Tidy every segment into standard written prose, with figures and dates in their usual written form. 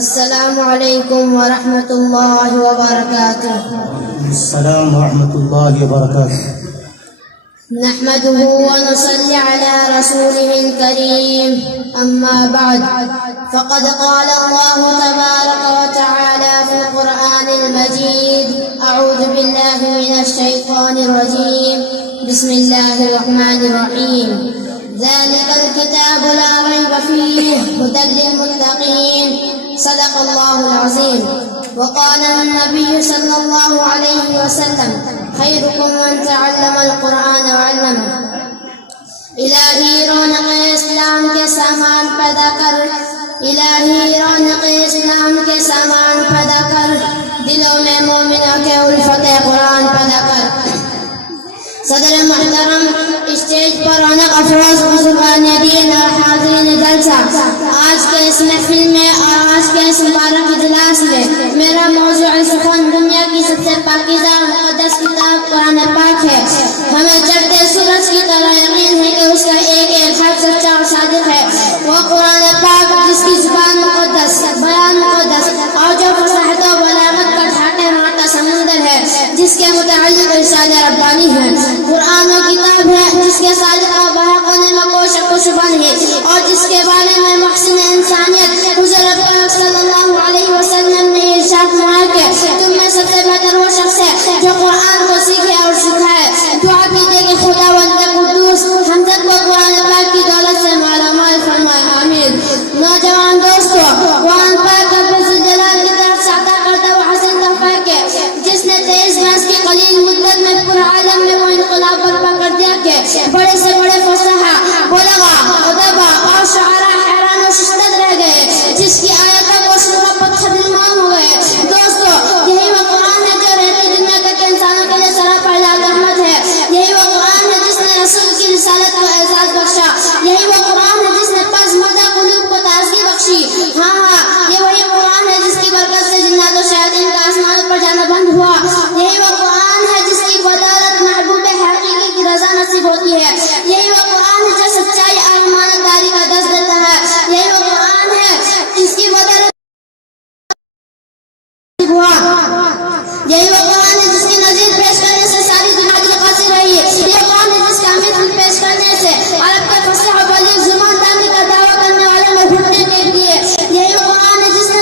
السلام علیکم ورحمۃ اللہ وبرکاتہ. السلام ورحمۃ اللہ وبرکاتہ. نحمده ونصلي على رسوله الكريم. أما بعد فقد قال الله تبارك وتعالى في القرآن المجيد: أعوذ بالله من الشيطان الرجيم. بسم الله الرحمن الرحيم. ذلك الكتاب لا ريب فيه هدى للمتقين. صدق الله العظيم. وقال النبي صلى الله عليه وسلم: خيركم من تعلم القرآن وعلمه. الہی رونق اسلام کے سامان پیدا کر، الہی رونق اسلام کے سامان پیدا کر، دلوں میں مومنوں کے الفت قرآن پیدا کر. صدر محترم، اسٹیج پر رونق افروز بزرگان دین اور حاضرین جلسہ، آج کے اس محفل میں اور آج کے اس مبارک اجلاس میں میرا موضوع سخن دنیا کی سب سے پاکیزہ اور مقدس کتاب قرآن پاک ہے. ہمیں چڑھتے سورج کی طرح یقین ہے کہ اس کا ایک ایک حرف سچا اور صادق ہے. وہ قرآن پاک جس کی زبان مقدس، بیان مقدس اور جو فصاحت و بلاغت کا ڈھاٹے مارتا سمندر ہے، جس کے متعلق ارشاد ربانی ہے. قرآن و کتاب ہے جس کے صادق و بحق ہونے میں کوئی شک و شبہ نہیں، اور جس کے بارے میں محسن انسانیت حضور پاک صلی اللہ علیہ وسلم نے ارشاد فرمایا کہ تم میں سب سے بہتر وہ شخص ہے جو قرآن کو سیکھے اور سکھائے. دعا کیجیے کہ خداوند قدوس ہم سب کو قرآن پاک کی دولت سے مالا مال فرمائے. آمین. نوجوان دوستو، قرآن پاک رب ذوالجلال کی طرف سے عطا کردہ وہ حسین تحفہ ہے جس نے 23 برس کی قلیل مدت میں پورا عالم میں وہ انقلاب برپا کر دیا کہ بڑے سے بڑے فصحا، بلغا، ادبا اور شعراء حیران و ششدر رہ گئے، جس کی آیتوں کو سننا پتھر ایمان ہو گئے. دوستو، یہی وہ قرآن ہے جو رہتی دنیا تک انسانوں کے لیے سراپا اعلان رحمت ہے. یہی وہ قرآن ہے جس نے رسول کی رسالت کو اعزاز بخشا. یہی وہ قرآن ہے جس نے پس مردہ قلوب کو تازگی بخشی. ہاں، یہ وہی قرآن ہے جس کی برکت سے جنات و شیاطین کا آسمانوں پر جانا بند ہوا. یہی وہ قرآن ہے جس کی بدولت محبوب حقیقی کی رضا نصیب ہوتی ہے. یہی وہ قرآن ہے جو سچائی اور امانتداری کا درس دیتا ہے. یہی وہ قرآن ہے جس کی بدولت ہوا. یہی وہ قرآن ہے جس کی نظیر پیش کرنے سے ساری دنیا دل قاصر رہی. یہ قرآن ہے جس کا مثل پیش کرنے سے عرب کا فصیح و بلیغ زبان دانی کا دعویٰ کرنے والے میں گھٹنے ٹیک دیے. یہی وہ قرآن ہے جس نے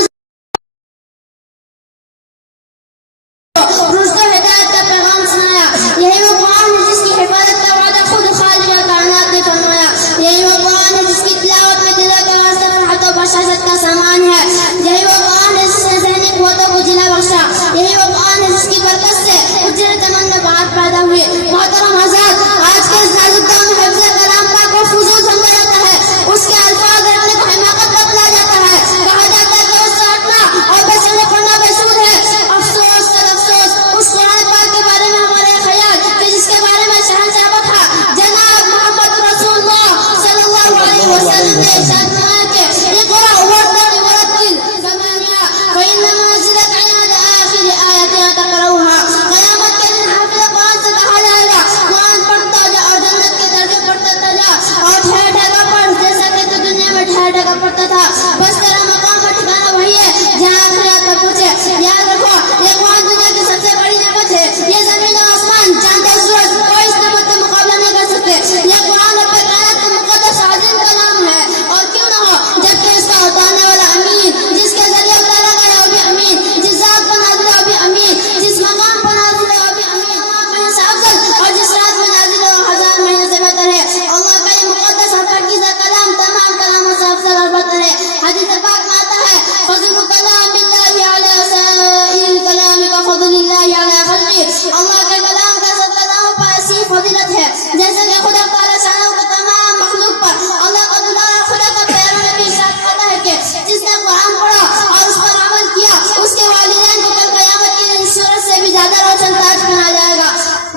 رشد و ہدایت کا پیغام سنایا. یہی وہ قرآن ہے جس کی حفاظت کا وعدہ خود خالق کائنات نے فرمایا. یہی وہ قرآن ہے جس کی تلاوت میں دلوں کے واسطے فرحت و بشاشت کا سامان ہے. یہی وہ قرآن ہے جس نے ذہنی قوتوں کو جلا بخشا. یہی وہ قرآن ہے جس کی برکت سے اجرت امن میں بہار پیدا ہوئی. محترم حضرات، آج کے اس نازک دور میں حفظ کلام پاک کو فضول سمجھا جاتا ہے. اس کے الفاظ رکھنے کو حماقت بتلایا جاتا ہے. کہا جاتا ہے کہ اس سے ہٹنا اور بے سمجھ پڑھنا بے سود ہے. افسوس سر افسوس اس قرآن پاک کے بارے میں ہمارے خیال کہ جس کے بارے میں شہنشاہ تھا جناب محمد رسول اللہ صلی اللہ علیہ وسلم نے ارشاد فرمایا کہ اقرأ ورتل ورتل ثمانیہ فإنما نزلت عند آخر آیت تقرؤها. قیامت کے دن حافظ قرآن سے کہا جائے گا قرآن پڑھتا جا اور جنت کے درجے پڑھتا جا اور ٹھہر ٹھہر پڑھ جیسا کہ تو دنیا میں ٹھہر ٹھہر پڑھتا تھا. بس تیرا مقام اور ٹھکانا وہی ہے جہاں آخرت پر پہنچے. یاد رکھو، یہ قرآن دنیا کی سب سے بڑی نعمت ہے. یہ زمین و آسمان، چاند و سورج کوئی اس نعمت کا مقابلہ نہیں کر سکتے. یہ قرآن رب کائنات کا مقدس عظیم کلام ہے، اور کیوں نہ ہو جبکہ اس کا اتارنے والا امین، جس کے ذریعے اتارا گیا وہ بھی امین، جس ذات پر نازل ہے وہ بھی امین، جس مقام پر نازل ہے وہ بھی امین، مہینے سے افضل اور جس رات میں نازل ہے وہ 1000 مہینے سے بہتر ہے. اللہ کا یہ مقدس اور پاکیزہ کلام تمام کلاموں سے افضل اور بہتر ہے. حدیث پاک میں آتا ہے فضل کلام اللہ علی سائر الکلام کا فضل اللہ علی خلقہ. اللہ کے کلام کا سب کلاموں پر ایسی فضیلت ہے جیسے کہ خدا تعالی شانہ کا تمام مخلوق پر. اللہ کا دلارا خدا کا پیارا نبی ارشاد کرتا ہے کہ جس نے قرآن پڑھا اور اس پر عمل کیا اس کے والدین کو کل قیامت کے دن سورج سے بھی زیادہ روشن تاج بنایا جائے گا.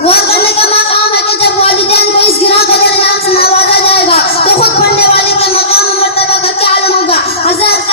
غور کرنے کا مقام ہے کہ جب والدین کو اس گراں قدر انعام سے نوازا جائے گا تو خود پڑھنے والے کے مقام و مرتبہ کا کیا عالم ہوگا. حضرت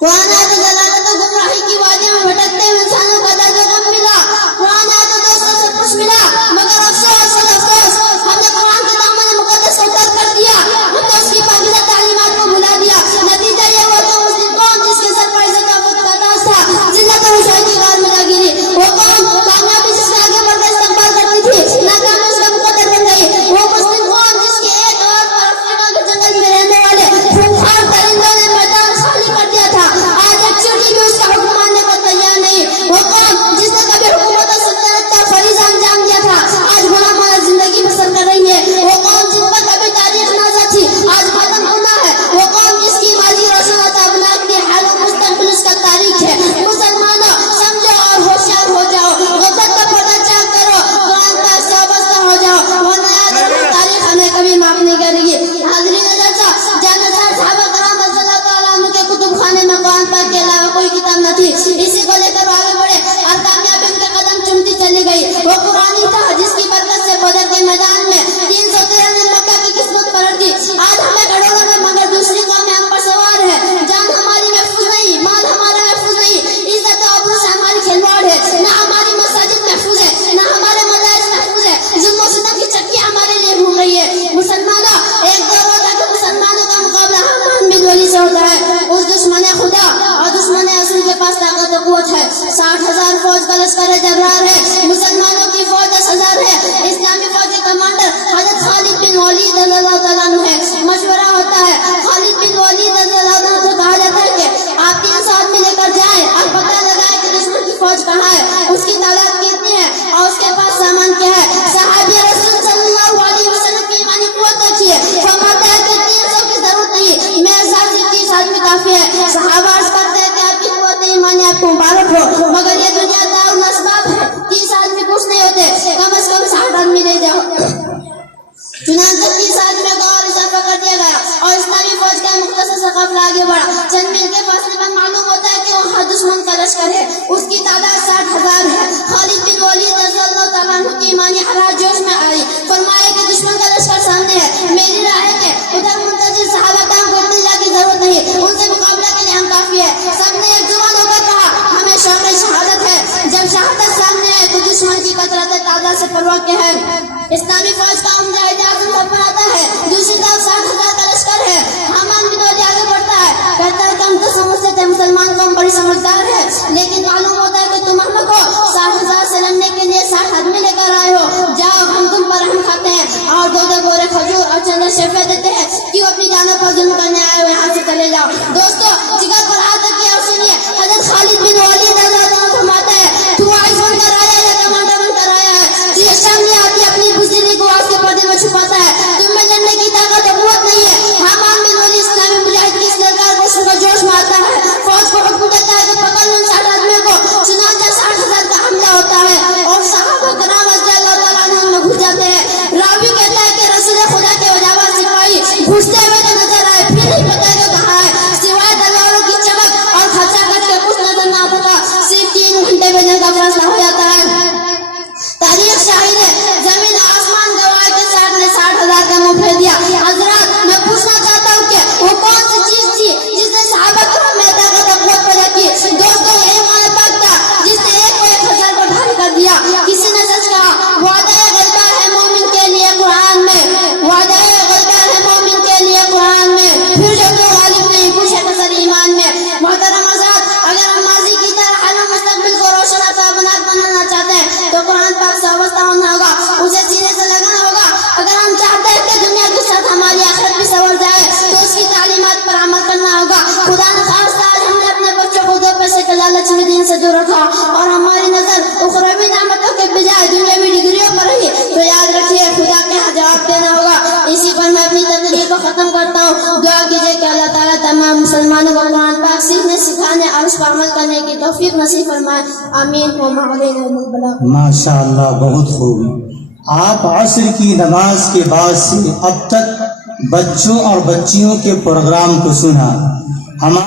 قرآن آیا تو ضلالت و گمراہی کی وادی میں بھٹکتے ہوئے انسانوں کا درد و غم ملا. قرآن آیا تو دوستوں سے خوش ملا. مگر افسوس ہم نے قرآن کے دامن مقدس کو ترک کر دیا. ہم نے اس کی پاکیزہ تعلیمات کو بھلا دیا. نتیجہ یہ ہوا کہ مسلم قوم جس کے سر پر عزت و عفت کا تاج تھا ذلت و رسوائی کی غار میں جا گری. وہ قوم کامیابی جس کا آگے بڑھ کر استقبال کرتی تھی ناکامی اس کا مقدر بن گئی. وہ مسلم قوم جس کے ایک اور پر افریقہ کے جنگل میں رہنے والے خونخوار درندوں نے میدان خالی کر دیا تھا آج ایک چیٹی بھی اس کا حکم ماننے کو تیار نہیں. وہ قوم جس نے کبھی حکومت و سلطنت کا فریضہ انجام دیا تھا آج غلامانہ زندگی بسر کر رہی ہے. وہ قوم جن پر کبھی تاریخ نازا تھی آج ختم ہونا ہے. وہ قوم جس کی ماضی روشن و تابناک کی حال و مستقبل اس کا تاریخ ہے. مسلمانوں سمجھو اور ہوشیار ہو جاؤ. غفلت کا پردہ چاک کرو. قرآن کا وابستہ ہو جاؤ ورنہ یاد رکھو تاریخ ہمیں کبھی معاف نہیں کرے گی. حاضرین جلسہ جانبدار صحابہ کرام رضی اللہ تعالیٰ عنہ کے کتب خانے میں قرآن پاک کے علاوہ کوئی کتاب نہ تھی. اسی کو لے کر وہ آگے بڑھے اور کامیابی ان کے قدم چومتی چلی گئی. وہ قرآن ہی تھا جس کی برکت سے بدر کے میدان میں 313 نے مکہ کی قسمت پلٹ دی. آج ہمیں گھڑولوں میں مگر دوسری قومیں ہم پر سوار ہے. جان ہماری محفوظ نہیں, مال ہمارا محفوظ نہیں, عزت و آبرو سے ہماری کھلواڑ ہے. نہ ہماری مساجد محفوظ ہے نہ ہمارے مدارس محفوظ ہے. ظلم و ستم کی چکی ہمارے لیے گھوم رہی ہے. مسلمانوں ایک دور ہوتا کہ مسلمانوں کا مقابلہ حمان بن ولید سے ہوتا ہے. اس دشمن خدا اور دشمن رسول کے پاس طاقت و قوت ہے. 60,000 فوج کا لشکر جرار ہے. مسلمانوں کی فوج 10,000 ہے. اسلامی فوج کے کمانڈر حضرت خالد بن ولید رضی اللہ تعالیٰ عنہ ہے. مشورہ ہوتا ہے. خالد بن ولید رضی اللہ عنہ سے کہا جاتا ہے کہ آپ 300 آدمی لے کر جائیں اور پتہ لگائیں کہ دشمن کی فوج کہاں ہے, اس کی تعداد کتنی ہے اور اس کے پاس سامان کیا ہے. صحابی رسول صلی اللہ علیہ وسلم کی ایمانی قوت دیکھیے. فرماتا ہے کہ 300 کی ضرورت نہیں, میرے ساتھ 30 آدمی کافی ہے. صحابہ عرض کرتے ہیں کہ آپ کی قوت ایمانی آپ کو مبارک ہو, مگر یہ دنیا دارالاسباب ہے. 30 آدمی کچھ نہیں ہوتے, کم از کم 60 آدمی لے جاؤ. چنانچہ 30 آدمی کو اور اضافہ کر دیا گیا اور اسلامی فوج کا مختصر سا قافلہ آگے بڑھا. چند میل کے فاصلے پر معلوم ہوتا ہے کہ وہاں دشمن کا لشکر ہے. اس کی تعداد 60,000 ہے. خالد بن ولید رضی اللہ تعالیٰ عنہ کی ایمانی حرارت جوش میں آئی. فرمایا کہ دشمن کا لشکر سامنے ہے. میری رائے ہے کہ ادھر منتظر صحابہ کام کرتے جا کی ضرورت نہیں, ان سے مقابلہ کے لیے ہم کافی ہے. سب نے ایک زبان ہو کر کہا ہمیں شوق شہادت ہے. جب شہادت سامنے آئے تو دشمن کی کثرت تعداد سے پرواہ کیا ہے. اسلامی فوج کا عمدہ اعزاز بناتا ہے. دوسری طرف 60,000 کا لشکر ہے. حمان بن ولید آگے بڑھتا ہے, کہتا ہے کہ ہم تو سمجھتے تھے مسلمان قوم بڑی سمجھدار ہے, لیکن معلوم ہوتا ہے کہ تم ہم کو 60,000 سے لڑنے کے لیے 60 آدمی لے کر آئے ہو. جاؤ ہم تم پر رحم کھاتے ہیں اور 2 بورے کھجور اور چند شیفے دیتے ہیں کہ وہ اپنی جانوں پر ظلم کرنے آئے ہو, یہاں سے چلے جاؤ. دوستو جگر پر ہاتھ رکھیے اور سنیے. حضرت خالد بن ولید رضی اللہ عنہ فرماتا ہے تو وائس بن کر آیا یا کمانڈر بن کر آیا ہے. تجھے شرم نہیں آتی اپنی بزدلی کو آج کے پردے میں چھپاتا ہے. تم میں لڑنے کی طاقت و قوت نہیں ہے. حمان بن ولید اسلامی مجاہد کی اس للکار کو سن کر جوش میں آتا ہے. فوج کو حکم دیتا ہے کہ پکڑ لو 60 آدمیوں کو. چنانچہ 60,000 کا حملہ ہوتا ہے اور صحابہ کرام رضی اللہ تعالیٰ عنہ میں گھس جاتے ہیں. راوی کہتا ہے کہ رسول خدا کے وجاوہ سپاہی گھستے ہوئے تو نظر آئے, پھر نہیں پتہ کہ کہاں ہے. سوائے تلواروں کی چمک اور خرچہ کٹ کے کچھ نظر نہ آتا. صرف 3 گھنٹے بجنے کا فیصلہ ہو جاتا ہے. تاریخ شاہد ہے, زمین آسمان گواہ کے 60,000 کا منہ پھیر دیا. حضرات میں پوچھنا چاہتا ہوں کہ وہ کون سی چیز تھی جس نے صحابہ کرام میں طاقت و قوت پیدا کی. دوستوں یہ ایمان پاک تھا جس نے 1,000 کو ڈھال کر دیا. کسی نے سچ کہا وعدہ غلبہ ہے مومن کے لیے قرآن میں, وعدہ غلبہ ہے مومن کے لیے قرآن میں, پھر جو تو غالب نہیں کچھ ہے کثر ایمان میں. محترم حضرات اگر ہم ماضی کی طرح حال و مستقبل کو روشن و تابناک بنانا چاہتے ہیں تو قرآن پاک سے وابستہ ہونا ہوگا, اسے سینے سے لگانا ہوگا. اگر ہم چاہتے ہیں کہ دنیا کے ساتھ ہماری آخرت بھی سنور جائے تو اس کی تعلیمات پر عمل کرنا ہوگا. خدا نخواستہ آج ہم نے اپنے بچوں کو 2 پیسے کے لالچ میں دین سے دور رکھا اور ہماری نظر اخروی نعمتوں کے بجائے دنیاوی ڈگریوں پر رہی تو یاد رکھیے خدا کے یہاں جواب دینا ہوگا. اسی پر میں اپنی تقریر کو ختم کرتا ہوں. دعا کیجیے کہ اللہ تعالیٰ تمام مسلمانوں کو قرآن پاک سیکھنے سکھانے اور اس پر عمل کرنے کی توفیق نصیب فرمائے. آمین. ماشاء اللہ, بہت خوب. آپ عصر کی نماز کے بعد سے اب تک بچوں اور بچیوں کے پروگرام کو سنا. ہم